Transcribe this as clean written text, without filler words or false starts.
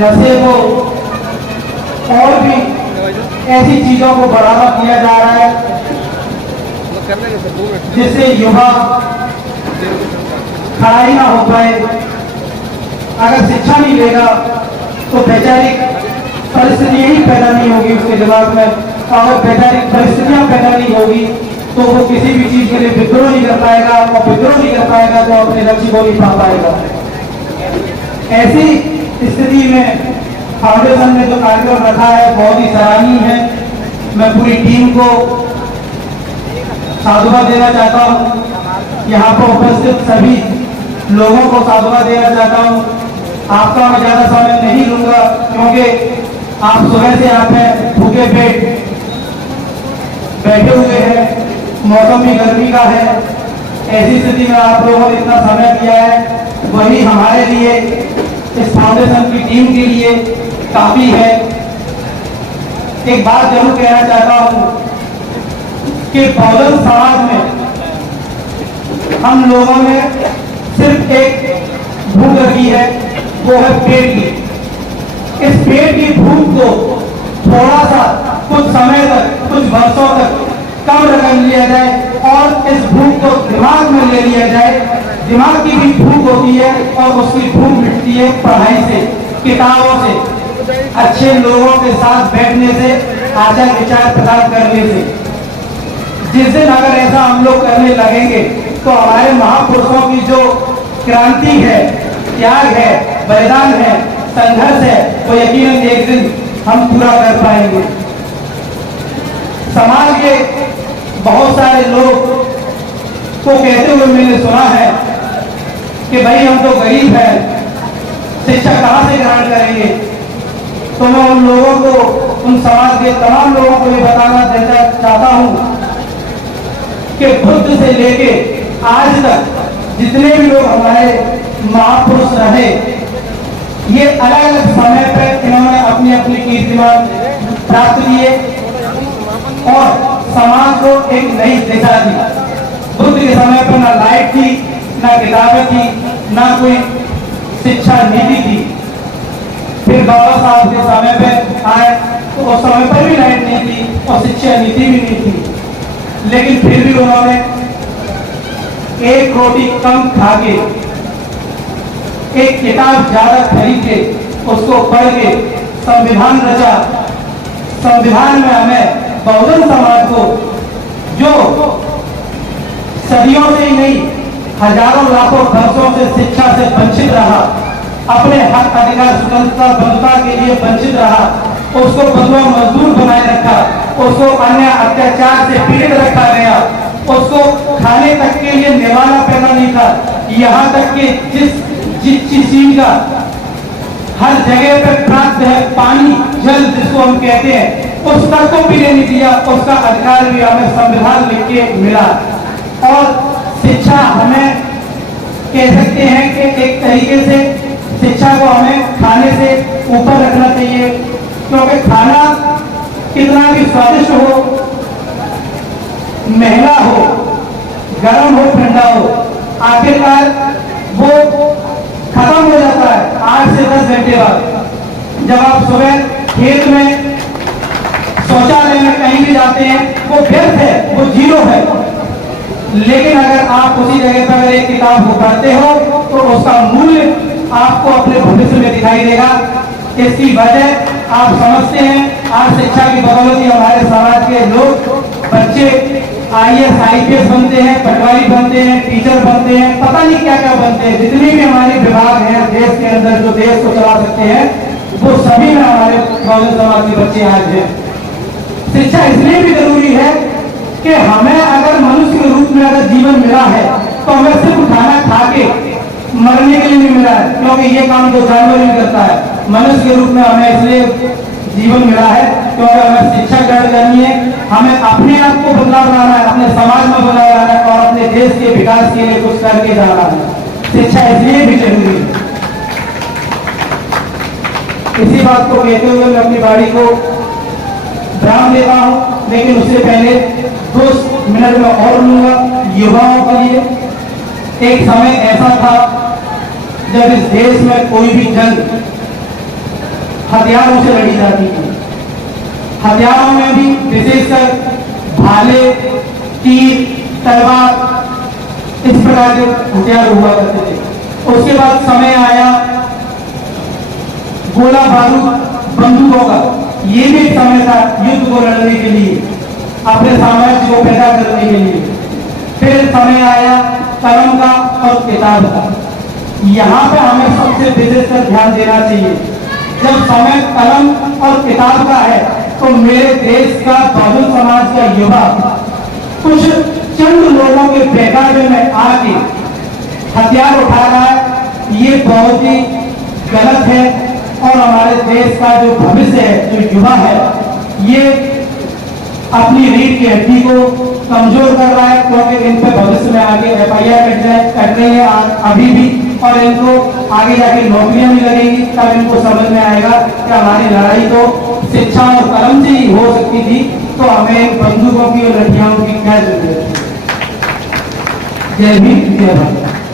नशे को और भी ऐसी चीजों को बढ़ावा दिया जा रहा है जिससे युवा खड़ा ही ना हो पाए। अगर शिक्षा नहीं लेगा तो वैचारिक परिस्थितियां ही पैदा नहीं होगी उसके दिमाग में। अगर वैचारिक परिस्थितियां पैदा नहीं होगी तो वो किसी भी चीज के लिए विद्रोह नहीं कर पाएगा, और विद्रोह नहीं कर पाएगा तो अपने लक्ष्य को नहीं पा पाएगा। ऐसी स्थिति में फाउंडेशन ने जो कार्यक्रम रखा है बहुत ही सराहनीय है। मैं पूरी टीम को साधुवाद देना चाहता हूँ, यहाँ पर उपस्थित सभी लोगों को साधुवाद देना चाहता हूँ। आपका मैं ज्यादा समय नहीं लूंगा क्योंकि आप सुबह से आप हैं भूखे पेट बैठे हुए हैं, मौसम भी गर्मी का है। ऐसी स्थिति में आप लोगों ने इतना समय दिया है, वही हमारे लिए इस फाउंडेशन की टीम के लिए काफी है। एक बात जरूर कहना चाहता हूँ कि बहुजन समाज में हम लोगों ने सिर्फ एक भूख रखी है, वो है पेट की। इस पेट की भूख को थोड़ा सा कुछ समय तक, कुछ वर्षों तक कम रख लिया जाए और इस भूख को दिमाग में ले लिया जाए। दिमाग की भी भूख होती है और उसकी भूख मिटती है पढ़ाई से, किताबों से, अच्छे लोगों के साथ बैठने से, आचार विचार प्रदान करने से। जिस दिन अगर ऐसा हम लोग करने लगेंगे तो हमारे महापुरुषों की जो क्रांति है, त्याग है, बलिदान है, संघर्ष है, वो यकीनन एक दिन हम पूरा कर पाएंगे। समाज के बहुत सारे लोग को कहते हुए मैंने सुना है कि भाई हम तो गरीब हैं, शिक्षा कहाँ से ग्रहण करेंगे। तो मैं उन लोगों को, उन समाज के तमाम लोगों को ये बताना चाहता हूँ कि बुद्ध से लेके आज तक जितने भी लोग हमारे महापुरुष रहे, ये अलग अलग समय पर इन्होंने अपनी अपनी कीर्तिमान प्राप्त किए और समाज को एक नई दिशा दी। बुद्ध के समय पर ना लाइट थी, ना किताबें थी, ना कोई शिक्षा नीति थी। फिर बाबा साहब के समय पे आए तो उस समय पर भी लाइट नहीं थी और शिक्षा नीति भी नहीं थी, लेकिन फिर भी उन्होंने एक रोटी कम खा के, एक किताब ज्यादा खरीद के, उसको पढ़ के संविधान रचा। संविधान में हमें बहुजन समाज को जो सदियों से ही नहीं, हजारों लाखों वर्षों से शिक्षा से वंचित रहा, अपने हक अधिकार स्वतंत्रता बंधुता के लिए वंचित रहा, उसको बंधुआ मजदूर बनाए रखा, उसको अन्य अत्याचार से पीड़ित रखा गया, उसको खाने तक के लिए निवाला पैदा नहीं था। यहाँ तक कि जिस चीज का हर जगह पर प्राप्त है, पानी जल जिसको हम कहते हैं, उस तक को भी नहीं दिया, उसका अधिकार भी हमें संविधान लिख के मिला। और शिक्षा हमें कह सकते हैं कि एक तरीके से शिक्षा को हमें खाने से ऊपर रखना चाहिए, क्योंकि खाना कितना भी स्वादिष्ट हो, महंगा हो, गर्म हो, ठंडा हो, आखिरकार वो खत्म हो जाता है 8 से 10 घंटे बाद। जब आप सुबह खेत में, शौचालय में कहीं भी जाते हैं, वो व्यर्थ है, वो जीरो है। लेकिन अगर आप उसी जगह पर अगर एक किताब को पढ़ते हो तो उसका मूल्य आपको अपने भविष्य में दिखाई देगा। इसकी वजह आप समझते हैं, आज शिक्षा की बदौलत हमारे समाज के लोग, बच्चे IAS IPS बनते हैं, पटवारी बनते हैं, टीचर बनते हैं, पता नहीं क्या क्या बनते हैं। जितने भी हमारे विभाग हैं देश के अंदर जो देश को चला सकते हैं, वो सभी में हमारे बहुजन समाज के बच्चे आज हैं। शिक्षा इसलिए भी जरूरी है कि हमें अगर मनुष्य के रूप में अगर जीवन मिला है तो हमें सिर्फ खाना खा के मरने के लिए नहीं मिला है, क्योंकि ये काम तो जानवर ही करता है। मनुष्य के रूप में हमें इसलिए जीवन मिला है क्योंकि हमें शिक्षा ग्रहण करनी है, हमें अपने आप को बदलाव लाना है, अपने समाज में बदलाव लाना है और अपने देश के विकास के लिए कुछ करके जाना है। शिक्षा इसलिए भी जरूरी है। इसी बात को कहते हुए मैं अपनी बाड़ी को विराम देता हूं, लेकिन उससे पहले 2 मिनट में और लूंगा युवाओं के लिए। एक समय ऐसा था जब इस देश में कोई भी जंग हथियारों से लड़ी जाती थी। हथियारों में भी विशेषकर भाले, तीर, तलवार, इस प्रकार के हथियार हुआ करते थे। उसके बाद समय आया गोला बारूद, बंदूकों का। ये भी एक समय था युद्ध को लड़ने के लिए, अपने साम्राज्य को पैदा करने के लिए। फिर समय आया कलम का और किताब का। यहाँ पे हमें सबसे विशेषकर ध्यान देना चाहिए। जब समय कलम और किताब का है तो मेरे देश का बहुजन समाज का युवा कुछ चंद लोगों के बेकाबू में आके हथियार उठा रहा है, ये बहुत ही गलत है। और हमारे देश का जो भविष्य है, जो युवा है, ये अपनी रीढ़ की हड्डी को कमजोर कर रहा है, क्योंकि इन पे भविष्य में आगे FIR कट रही है अभी भी, और इनको आगे जाके नौकरियां भी लगेंगी। तब इनको समझ में आएगा कि हमारी लड़ाई तो शिक्षा और कलम से ही हो सकती थी, तो हमें बंदूकों की और लठियाओं की क्या जरूरत है। जय हिंद, जय भारत।